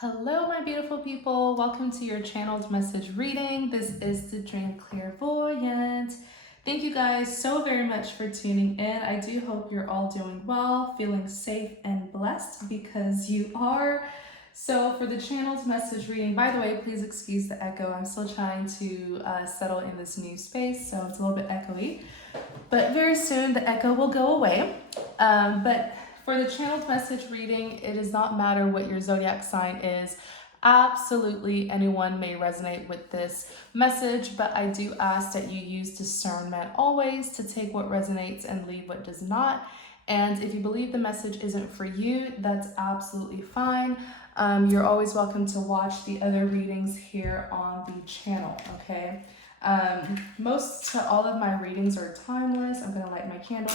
Hello, my beautiful people. Welcome to your channeled message reading. This is the Dream Clairvoyant. Thank you guys so very much for tuning in. I do hope you're all doing well, feeling safe and blessed because you are. So for the channeled message reading, by the way, please excuse the echo. I'm still trying to settle in this new space, so it's a little bit echoey. But very soon the echo will go away. But for the channeled message reading, it does not matter what your zodiac sign is. Absolutely anyone may resonate with this message, but I do ask that you use discernment always to take what resonates and leave what does not. And if you believe the message isn't for you, that's absolutely fine. You're always welcome to watch the other readings here on the channel, okay? Most to all of my readings are timeless. I'm gonna light my candle.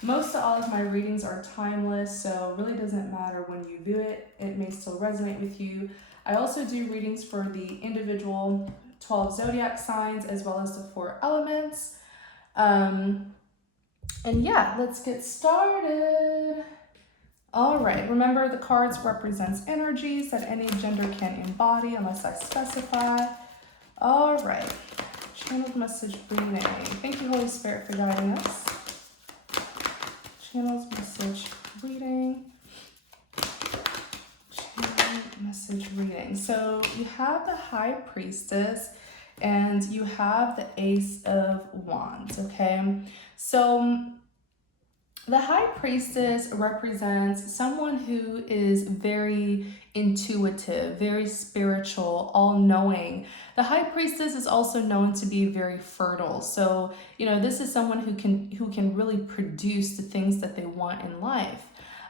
Most of all of my readings are timeless, so it really doesn't matter when you view it. It may still resonate with you. I also do readings for the individual 12 zodiac signs as well as the 4 elements. And yeah, let's get started. All right, remember the cards represents energies that any gender can embody unless I specify. All right, channeled message reading. Thank you, Holy Spirit, for guiding us. Channeled message reading. Channeled message reading. So you have the High Priestess and you have the Ace of Wands, okay? So the High Priestess represents someone who is very intuitive, very spiritual, all-knowing. The High Priestess is also known to be very fertile. So, this is someone who can really produce the things that they want in life.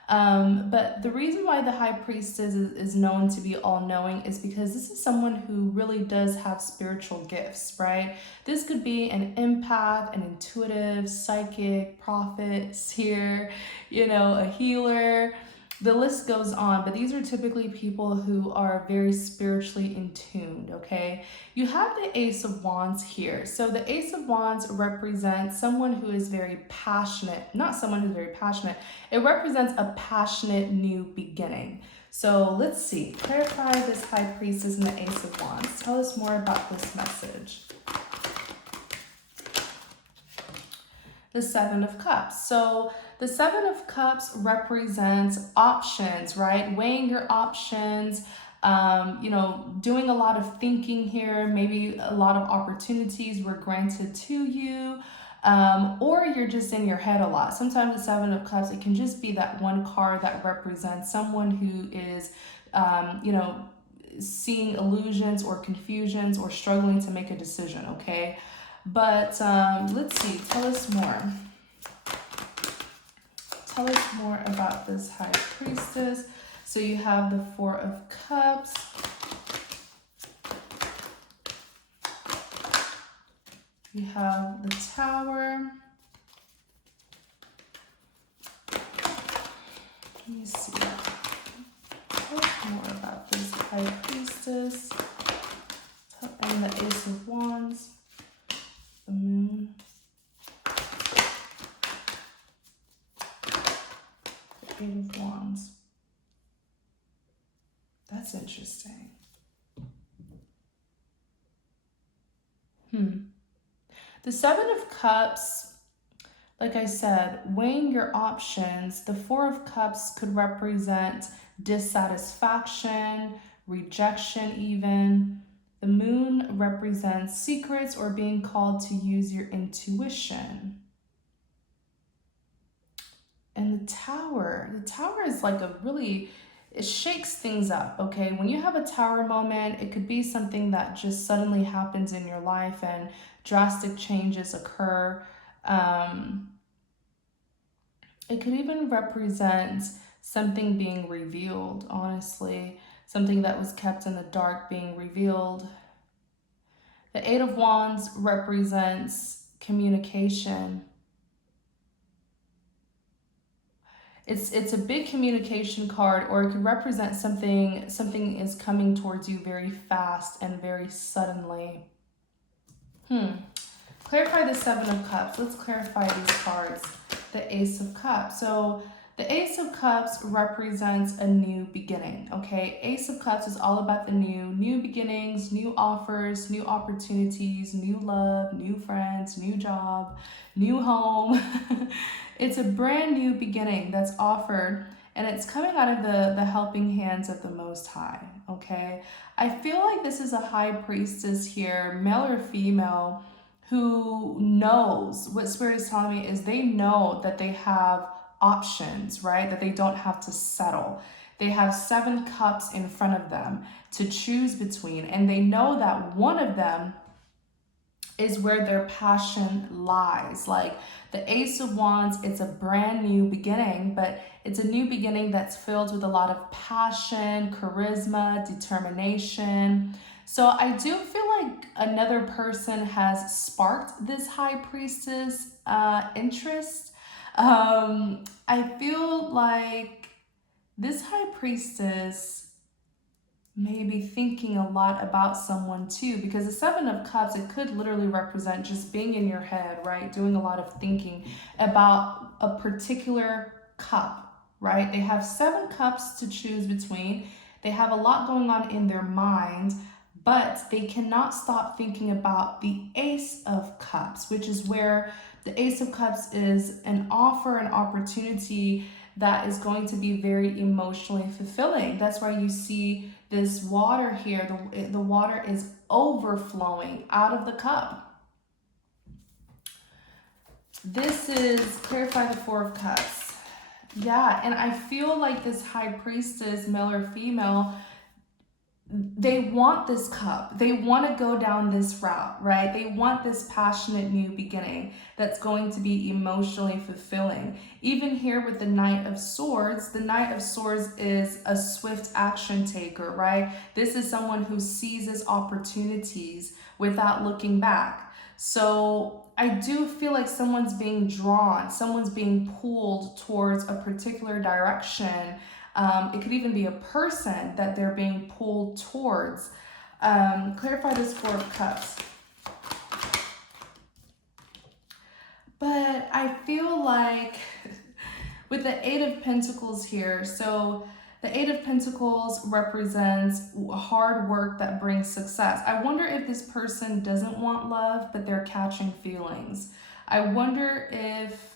But the reason why the High Priestess is known to be all-knowing is because this is someone who really does have spiritual gifts, right? This could be an empath, an intuitive, psychic, prophet, seer, a healer. The list goes on, but these are typically people who are very spiritually in tune, okay? You have the Ace of Wands here. So the Ace of Wands represents someone who is very passionate, not someone who's very passionate. It represents a passionate new beginning. So let's see, clarify this High Priestess and the Ace of Wands. Tell us more about this message. The Seven of Cups. So the Seven of Cups represents options, right? Weighing your options, doing a lot of thinking here. Maybe a lot of opportunities were granted to you, or you're just in your head a lot. Sometimes the Seven of Cups, it can just be that one card that represents someone who is, seeing illusions or confusions or struggling to make a decision, okay? But let's see, tell us more. Tell us more about this High Priestess. So you have the Four of Cups. You have the Tower. Let me see. Tell us more about this High Priestess. And the Ace of Wands. The Moon. The Eight of Wands. That's interesting. The Seven of Cups, like I said, weighing your options. The Four of Cups could represent dissatisfaction, rejection even. The Moon represents secrets or being called to use your intuition. And the Tower is like it shakes things up, okay? When you have a Tower moment, it could be something that just suddenly happens in your life and drastic changes occur. It could even represent something being revealed, honestly. Something that was kept in the dark being revealed. The Eight of Wands represents communication. It's a big communication card, or it could represent something is coming towards you very fast and very suddenly. Clarify the Seven of Cups. Let's clarify these cards. The Ace of Cups. So The Ace of Cups represents a new beginning, okay? Ace of Cups is all about the new beginnings, new offers, new opportunities, new love, new friends, new job, new home. It's a brand new beginning that's offered, and it's coming out of the helping hands of the Most High, okay? I feel like this is a high priestess here, male or female, who knows, what Spirit is telling me is they know that they have options, right? That they don't have to settle. They have 7 cups in front of them to choose between, and they know that one of them is where their passion lies. Like the Ace of Wands, it's a brand new beginning, but it's a new beginning that's filled with a lot of passion, charisma, determination. So I do feel like another person has sparked this high priestess interest. I feel like this high priestess may be thinking a lot about someone too, because the 7 of Cups, it could literally represent just being in your head, right? Doing a lot of thinking about a particular cup, right? They have 7 cups to choose between. They have a lot going on in their mind, but they cannot stop thinking about the Ace of Cups, which is where the Ace of Cups is an offer, an opportunity that is going to be very emotionally fulfilling. That's why you see this water here. The water is overflowing out of the cup. This is clarify the 4 of Cups. Yeah, and I feel like this high priestess, male or female, they want this cup. They want to go down this route, right? They want this passionate new beginning that's going to be emotionally fulfilling. Even here with the Knight of Swords, the Knight of Swords is a swift action taker, right? This is someone who seizes opportunities without looking back. So I do feel like someone's being drawn, someone's being pulled towards a particular direction. It could even be a person that they're being pulled towards. Clarify this 4 of Cups. But I feel like with the 8 of Pentacles here, so the 8 of Pentacles represents hard work that brings success. I wonder if this person doesn't want love, but they're catching feelings. I wonder if,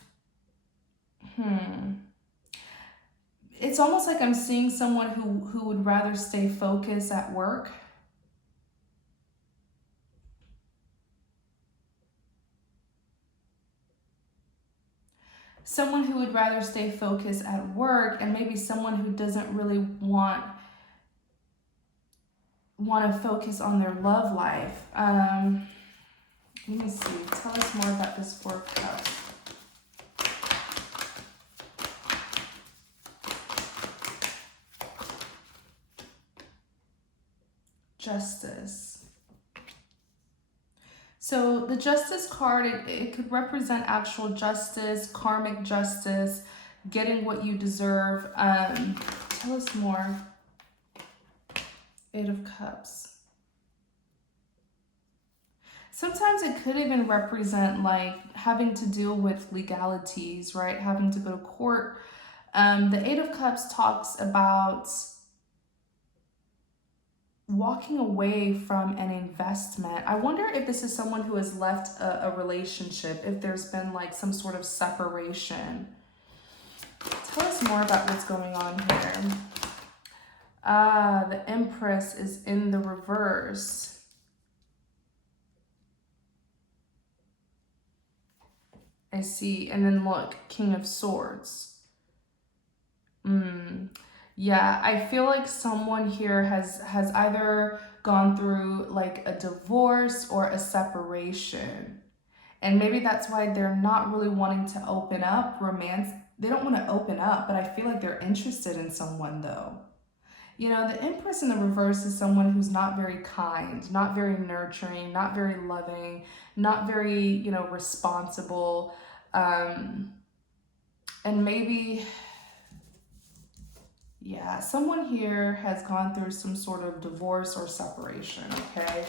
it's almost like I'm seeing someone who would rather stay focused at work. Someone who would rather stay focused at work, and maybe someone who doesn't really want to focus on their love life. Let me see. Tell us more about this 4 of Cups. Justice. So the Justice card, it could represent actual justice, karmic justice, getting what you deserve. Tell us more. 8 of Cups. Sometimes it could even represent like having to deal with legalities, right? Having to go to court. The 8 of Cups talks about walking away from an investment. I wonder if this is someone who has left a relationship, if there's been like some sort of separation. Tell us more about what's going on here. The Empress is in the reverse. I see. And then look, King of Swords. Yeah, I feel like someone here has either gone through like a divorce or a separation. And maybe that's why they're not really wanting to open up romance. They don't want to open up, but I feel like they're interested in someone though. You know, the Empress in the reverse is someone who's not very kind, not very nurturing, not very loving, not very, you know, responsible. And maybe, yeah, someone here has gone through some sort of divorce or separation, okay?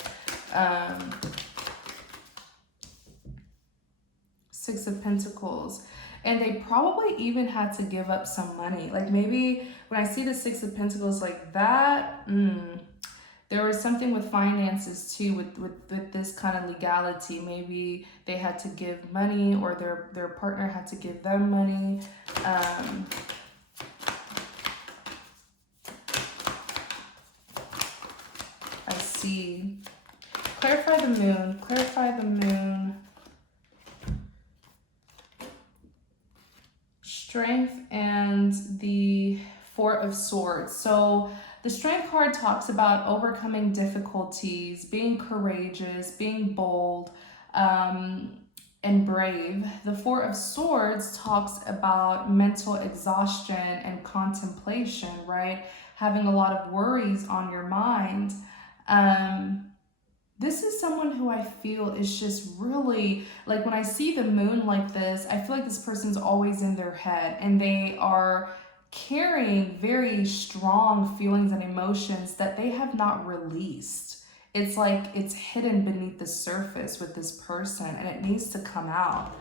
6 of Pentacles. And they probably even had to give up some money. Like maybe when I see the Six of Pentacles like that, there was something with finances too, with this kind of legality. Maybe they had to give money, or their partner had to give them money. I see. Clarify the moon. Clarify the moon. Strength and the Four of Swords. So the Strength card talks about overcoming difficulties, being courageous, being bold, and brave. The Four of Swords talks about mental exhaustion and contemplation, right? Having a lot of worries on your mind. This is someone who I feel is just really, like when I see the moon like this, I feel like this person's always in their head, and they are carrying very strong feelings and emotions that they have not released. It's like it's hidden beneath the surface with this person, and it needs to come out.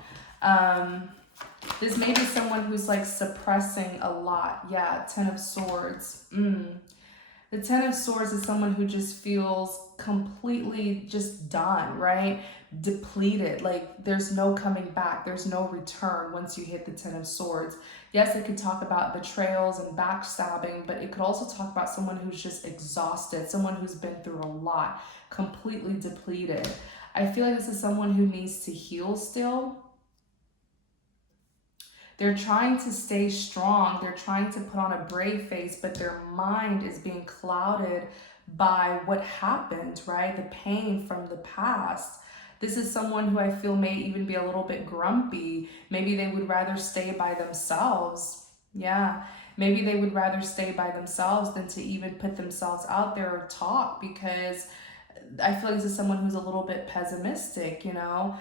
This may be someone who's like suppressing a lot. Yeah, Ten of Swords. The Ten of Swords is someone who just feels completely just done, right? Depleted, like there's no coming back, there's no return once you hit the Ten of Swords. Yes, it could talk about betrayals and backstabbing, but it could also talk about someone who's just exhausted, someone who's been through a lot, completely depleted. I feel like this is someone who needs to heal still. They're trying to stay strong. They're trying to put on a brave face, but their mind is being clouded by what happened, right? The pain from the past. This is someone who I feel may even be a little bit grumpy. Maybe they would rather stay by themselves. Yeah, maybe they would rather stay by themselves than to even put themselves out there or talk, because I feel like this is someone who's a little bit pessimistic, you know?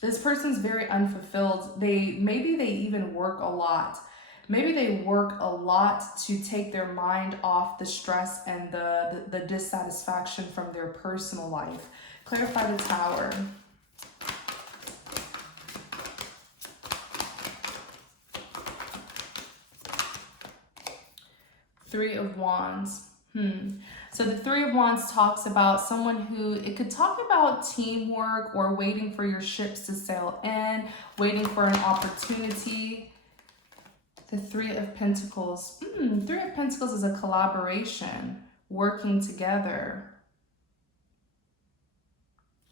This person's very unfulfilled. Maybe they even work a lot. Maybe they work a lot to take their mind off the stress and the dissatisfaction from their personal life. Clarify the Tower. Three of Wands. So the Three of Wands talks about someone who, it could talk about teamwork or waiting for your ships to sail in, waiting for an opportunity. The Three of Pentacles. Three of Pentacles is a collaboration, working together.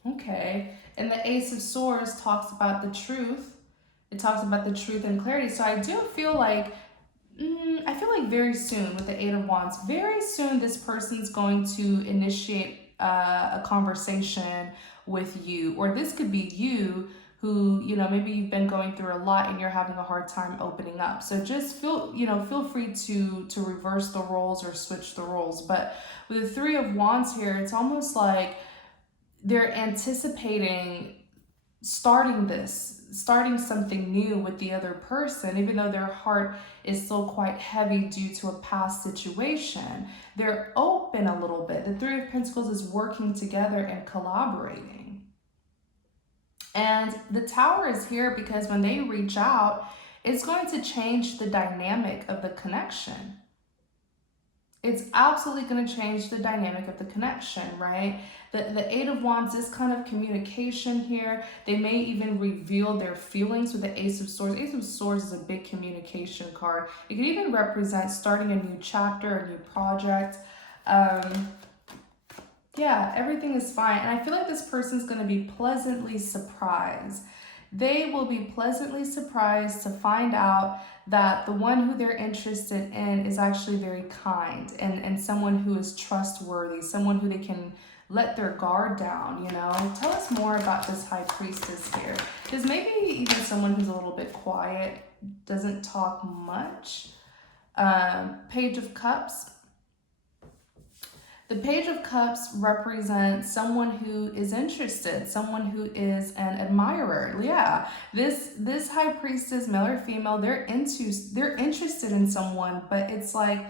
Okay. And the Ace of Swords talks about the truth. It talks about the truth and clarity. So I do feel like very soon with the Eight of Wands, very soon this person's going to initiate a conversation with you. Or this could be you who, you know, maybe you've been going through a lot and you're having a hard time opening up. So just feel free to reverse the roles or switch the roles. But with the Three of Wands here, it's almost like they're anticipating starting something new with the other person, even though their heart is still quite heavy due to a past situation. They're open a little bit. The Three of Pentacles is working together and collaborating. And the Tower is here because when they reach out, it's going to change the dynamic of the connection. It's absolutely going to change the dynamic of the connection, right? The Eight of Wands is kind of communication here. They may even reveal their feelings with the Ace of Swords. Ace of Swords is a big communication card. It could even represent starting a new chapter, a new project. Yeah, everything is fine. And I feel like this person's going to be pleasantly surprised. They will be pleasantly surprised to find out that the one who they're interested in is actually very kind and someone who is trustworthy, someone who they can let their guard down, you know. Tell us more about this High Priestess here. Because maybe even someone who's a little bit quiet, doesn't talk much. Page of Cups. The Page of Cups represents someone who is interested, someone who is an admirer. Yeah, this High Priestess, male or female, they're interested in someone, but it's like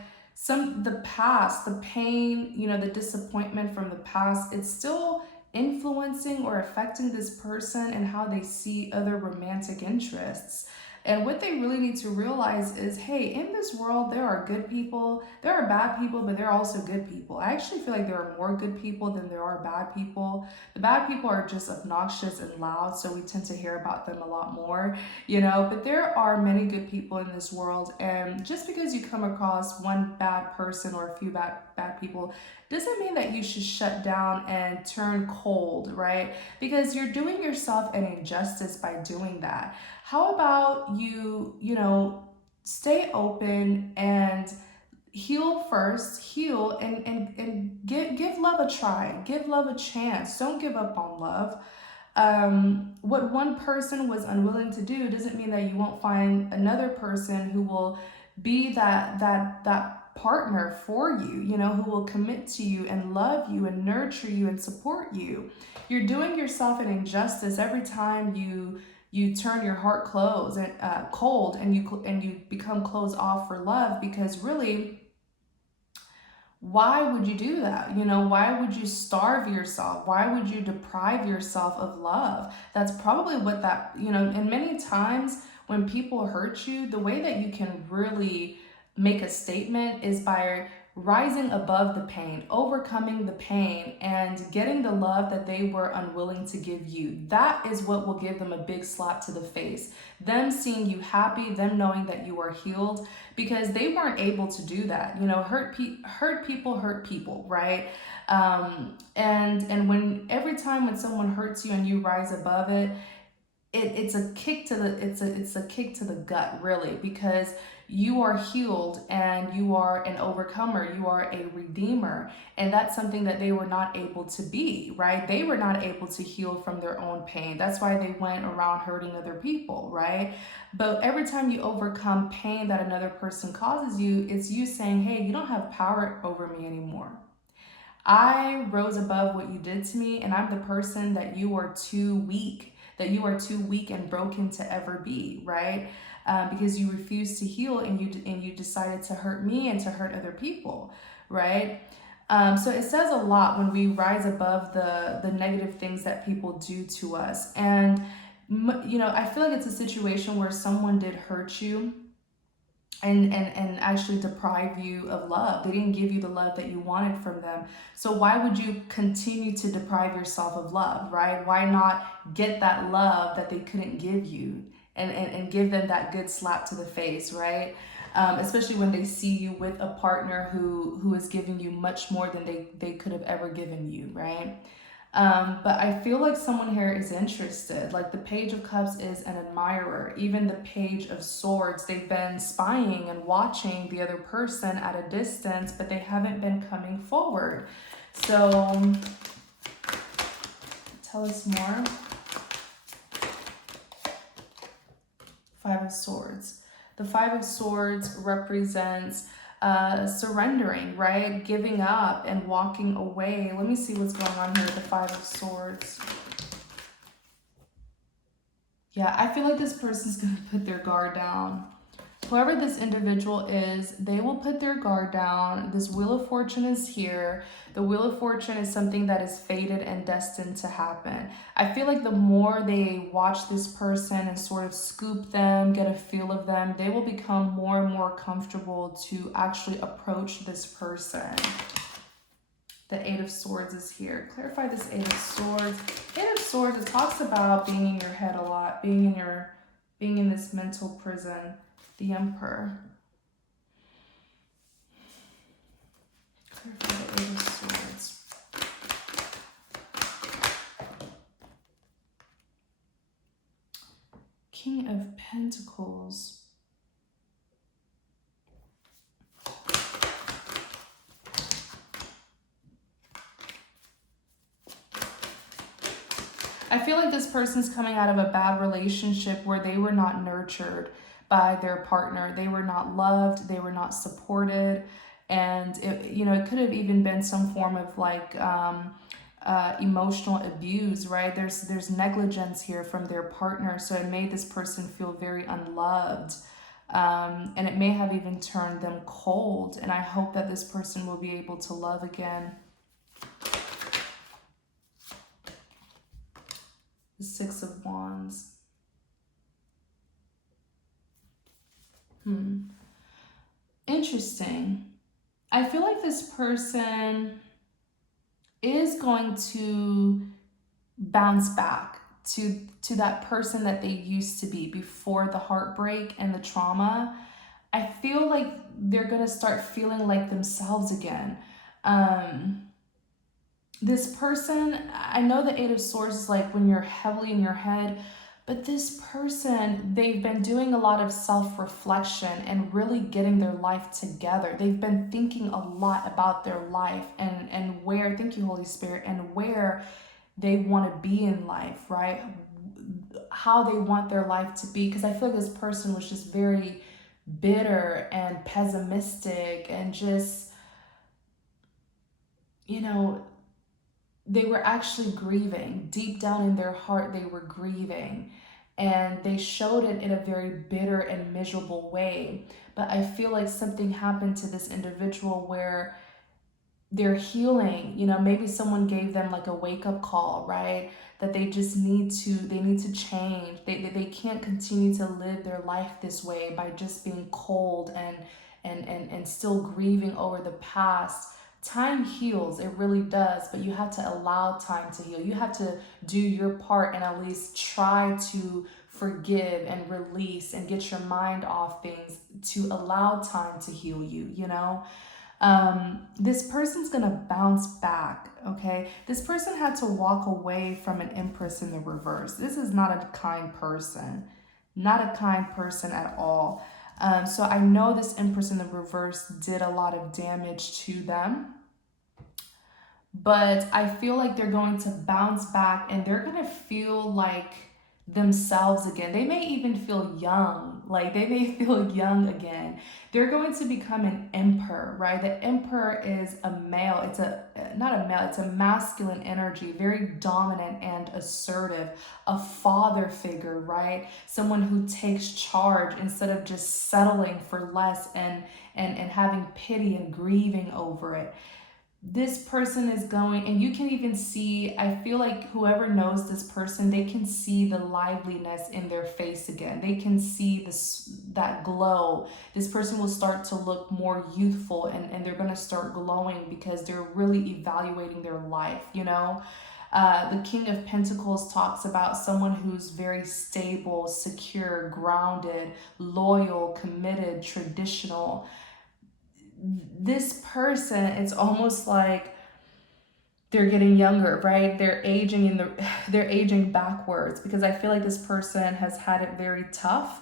the past, the pain, you know, the disappointment from the past, it's still influencing or affecting this person and how they see other romantic interests. And what they really need to realize is, hey, in this world, there are good people, there are bad people, but there are also good people. I actually feel like there are more good people than there are bad people. The bad people are just obnoxious and loud, so we tend to hear about them a lot more, you know, but there are many good people in this world. And just because you come across one bad person or a few bad people doesn't mean that you should shut down and turn cold, right? Because you're doing yourself an injustice by doing that. How about you know, stay open and heal first, heal and give love a try, give love a chance. Don't give up on love. What one person was unwilling to do doesn't mean that you won't find another person who will be that partner for you, you know, who will commit to you and love you and nurture you and support you. You're doing yourself an injustice every time you turn your heart closed and cold, and you become closed off for love, because really, why would you do that? You know, why would you starve yourself? Why would you deprive yourself of love? That's probably what that, you know, and many times when people hurt you, the way that you can really make a statement is by rising above the pain, overcoming the pain, and getting the love that they were unwilling to give you. That is what will give them a big slap to the face. Them seeing you happy, them knowing that you are healed, because they weren't able to do that. You know, hurt people, right? And when every time when someone hurts you and you rise above it, it's a kick to the it's a kick to the gut, really, because you are healed and you are an overcomer, you are a redeemer, and that's something that they were not able to be, right? They were not able to heal from their own pain. That's why they went around hurting other people, right? But every time you overcome pain that another person causes you, it's you saying, hey, you don't have power over me anymore. I rose above what you did to me, and I'm the person that you are too weak and broken to ever be, right? Because you refused to heal, and you decided to hurt me and to hurt other people, right? So it says a lot when we rise above the negative things that people do to us. And you know, I feel like it's a situation where someone did hurt you and actually deprive you of love. They didn't give you the love that you wanted from them. So why would you continue to deprive yourself of love, right? Why not get that love that they couldn't give you and give them that good slap to the face, right? Especially when they see you with a partner who is giving you much more than they could have ever given you, right? But I feel like someone here is interested. Like the Page of Cups is an admirer. Even the Page of Swords, they've been spying and watching the other person at a distance, but they haven't been coming forward. So tell us more. Five of Swords. The Five of Swords represents surrendering, right? Giving up and walking away. Let me see what's going on here with the Five of Swords. Yeah, I feel like this person's going to put their guard down. Whoever this individual is, they will put their guard down. This Wheel of Fortune is here. The Wheel of Fortune is something that is fated and destined to happen. I feel like the more they watch this person and sort of scoop them, get a feel of them, they will become more and more comfortable to actually approach this person. The Eight of Swords is here. Clarify this Eight of Swords. Eight of Swords, it talks about being in your head a lot, being in this mental prison. The Emperor. Clarify the Eight of Swords. King of Pentacles. I feel like this person's coming out of a bad relationship where they were not nurtured by their partner. They were not loved, they were not supported, and it could have even been some form of like emotional abuse, right? There's negligence here from their partner, so it made this person feel very unloved, and it may have even turned them cold. And I hope that this person will be able to love again. The Six of Wands. Interesting. I feel like this person is going to bounce back to that person that they used to be before the heartbreak and the trauma. I feel like they're going to start feeling like themselves again. This person, I know the Eight of Swords is like when you're heavily in your head, but this person, they've been doing a lot of self-reflection and really getting their life together. They've been thinking a lot about their life and where, thank you, Holy Spirit, and where they want to be in life, right? How they want their life to be. Because I feel like this person was just very bitter and pessimistic and just, you know, they were actually grieving. Deep down in their heart, they were grieving. And they showed it in a very bitter and miserable way. But I feel like something happened to this individual where they're healing. You know, maybe someone gave them like a wake-up call, right? That they just need to change. They can't continue to live their life this way by just being cold and still grieving over the past. Time heals, it really does, but you have to allow time to heal. You have to do your part and at least try to forgive and release and get your mind off things to allow time to heal you, you know? This person's gonna bounce back, okay? This person had to walk away from an Empress in the reverse. This is not a kind person, not a kind person at all. So I know this Empress in the reverse did a lot of damage to them, but I feel like they're going to bounce back and they're going to feel like themselves again. They may even feel young, like they may feel young again. They're going to become an emperor, right? The emperor is a male. It's not a male, it's a masculine energy, very dominant and assertive, a father figure, right? Someone who takes charge instead of just settling for less and having pity and grieving over it. This person is going, and you can even see, I feel like whoever knows this person, they can see the liveliness in their face again. They can see that glow. This person will start to look more youthful and they're going to start glowing because they're really evaluating their life, you know? The King of Pentacles talks about someone who's very stable, secure, grounded, loyal, committed, traditional. This person, it's almost like they're getting younger, right? They're aging they're aging backwards because I feel like this person has had it very tough.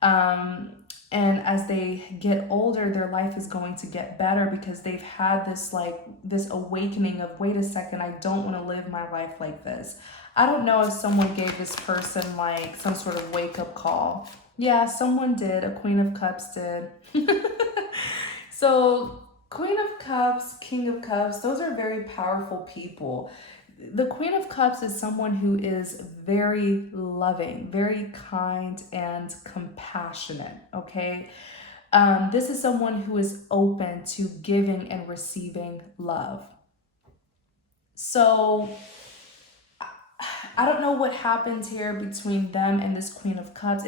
And as they get older, their life is going to get better because they've had this awakening of, wait a second, I don't want to live my life like this. I don't know if someone gave this person like some sort of wake-up call. Yeah, someone did. A Queen of Cups did. So Queen of Cups, King of Cups, those are very powerful people. The Queen of Cups is someone who is very loving, very kind, and compassionate, okay? This is someone who is open to giving and receiving love. So I don't know what happened here between them and this Queen of Cups.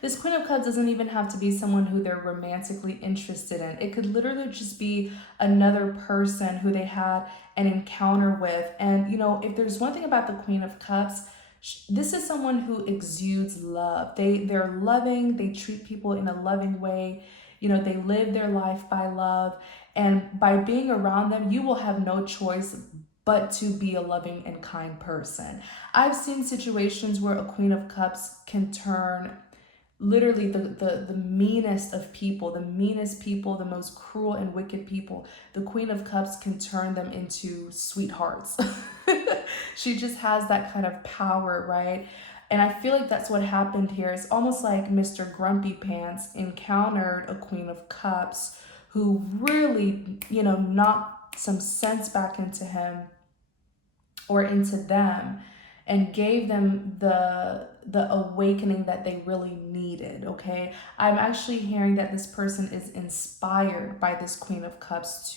This Queen of Cups doesn't even have to be someone who they're romantically interested in. It could literally just be another person who they had an encounter with. And, you know, if there's one thing about the Queen of Cups, this is someone who exudes love. They're loving, they treat people in a loving way. You know, they live their life by love. And by being around them, you will have no choice but to be a loving and kind person. I've seen situations where a Queen of Cups can turn literally the meanest of people, the meanest people, the most cruel and wicked people. The Queen of Cups can turn them into sweethearts. She just has that kind of power, right? And I feel like that's what happened here. It's almost like Mr. Grumpy Pants encountered a Queen of Cups who really, you know, knocked some sense back into him or into them and gave them the awakening that they really needed, okay? I'm actually hearing that this person is inspired by this Queen of Cups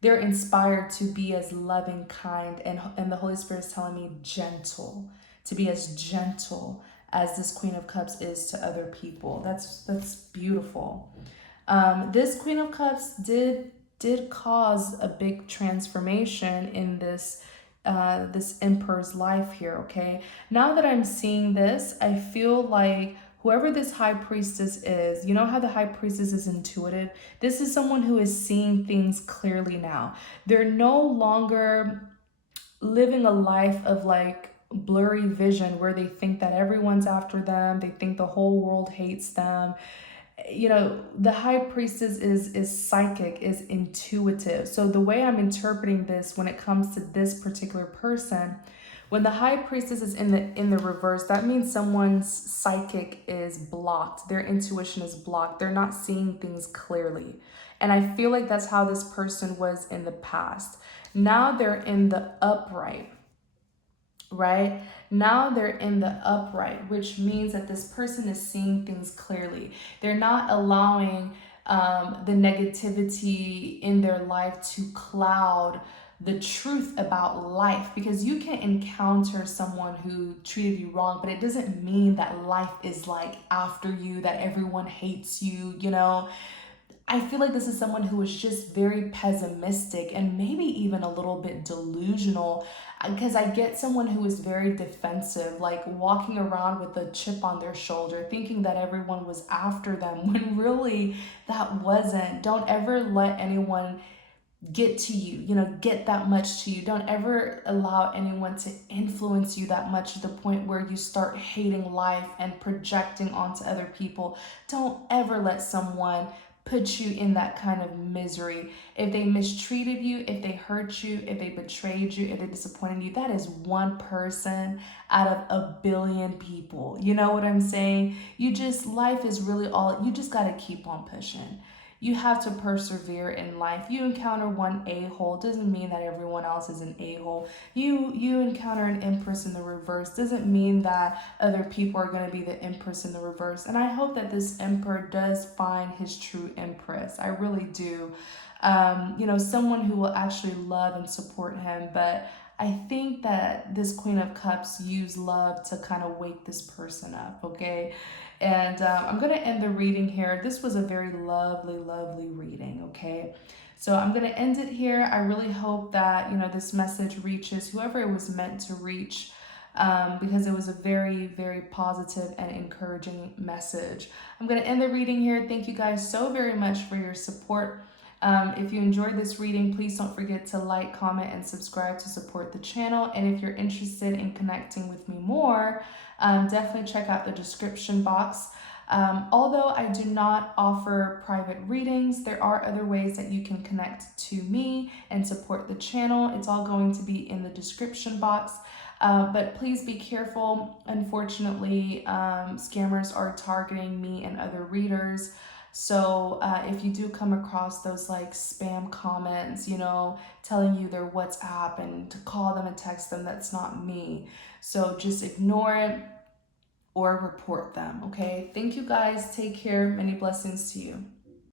they're inspired to be as loving, kind, and the Holy Spirit is telling me gentle, to be as gentle as this Queen of Cups is to other people. That's beautiful. This Queen of Cups did cause a big transformation in this Emperor's life here. Okay, now that I'm seeing this, I feel like whoever this High Priestess is, you know how the High Priestess is intuitive? This is someone who is seeing things clearly now. They're no longer living a life of like blurry vision where they think that everyone's after them, they think the whole world hates them. You know, the High Priestess is psychic, is intuitive. So the way I'm interpreting this when it comes to this particular person, when the High Priestess is in the reverse, that means someone's psychic is blocked, their intuition is blocked, they're not seeing things clearly. And I feel like that's how this person was in the past. Now they're in the upright, right? Now they're in the upright, which means that this person is seeing things clearly. They're not allowing the negativity in their life to cloud the truth about life, because you can encounter someone who treated you wrong, but it doesn't mean that life is like after you, that everyone hates you, you know. I feel like this is someone who is just very pessimistic and maybe even a little bit delusional, because I get someone who is very defensive, like walking around with a chip on their shoulder, thinking that everyone was after them when really that wasn't. Don't ever let anyone get to you, you know, get that much to you. Don't ever allow anyone to influence you that much to the point where you start hating life and projecting onto other people. Don't ever let someone put you in that kind of misery. If they mistreated you, if they hurt you, if they betrayed you, if they disappointed you, that is one person out of a billion people. You know what I'm saying? Life is really all, you just got to keep on pushing. You have to persevere in life. You encounter one a-hole doesn't mean that everyone else is an a-hole. You encounter an empress in the reverse doesn't mean that other people are going to be the empress in the reverse. And I hope that this emperor does find his true empress. I really do. You know, someone who will actually love and support him. But I think that this Queen of Cups used love to kind of wake this person up, okay? And I'm going to end the reading here. This was a very lovely, lovely reading, okay? So I'm going to end it here. I really hope that, you know, this message reaches whoever it was meant to reach, because it was a very, very positive and encouraging message. I'm going to end the reading here. Thank you guys so very much for your support. If you enjoyed this reading, please don't forget to like, comment, and subscribe to support the channel. And if you're interested in connecting with me more, definitely check out the description box. Although I do not offer private readings, there are other ways that you can connect to me and support the channel. It's all going to be in the description box. But please be careful. Unfortunately, scammers are targeting me and other readers. So if you do come across those like spam comments, you know, telling you their WhatsApp and to call them and text them, that's not me. So just ignore it or report them, okay? Thank you guys. Take care. Many blessings to you.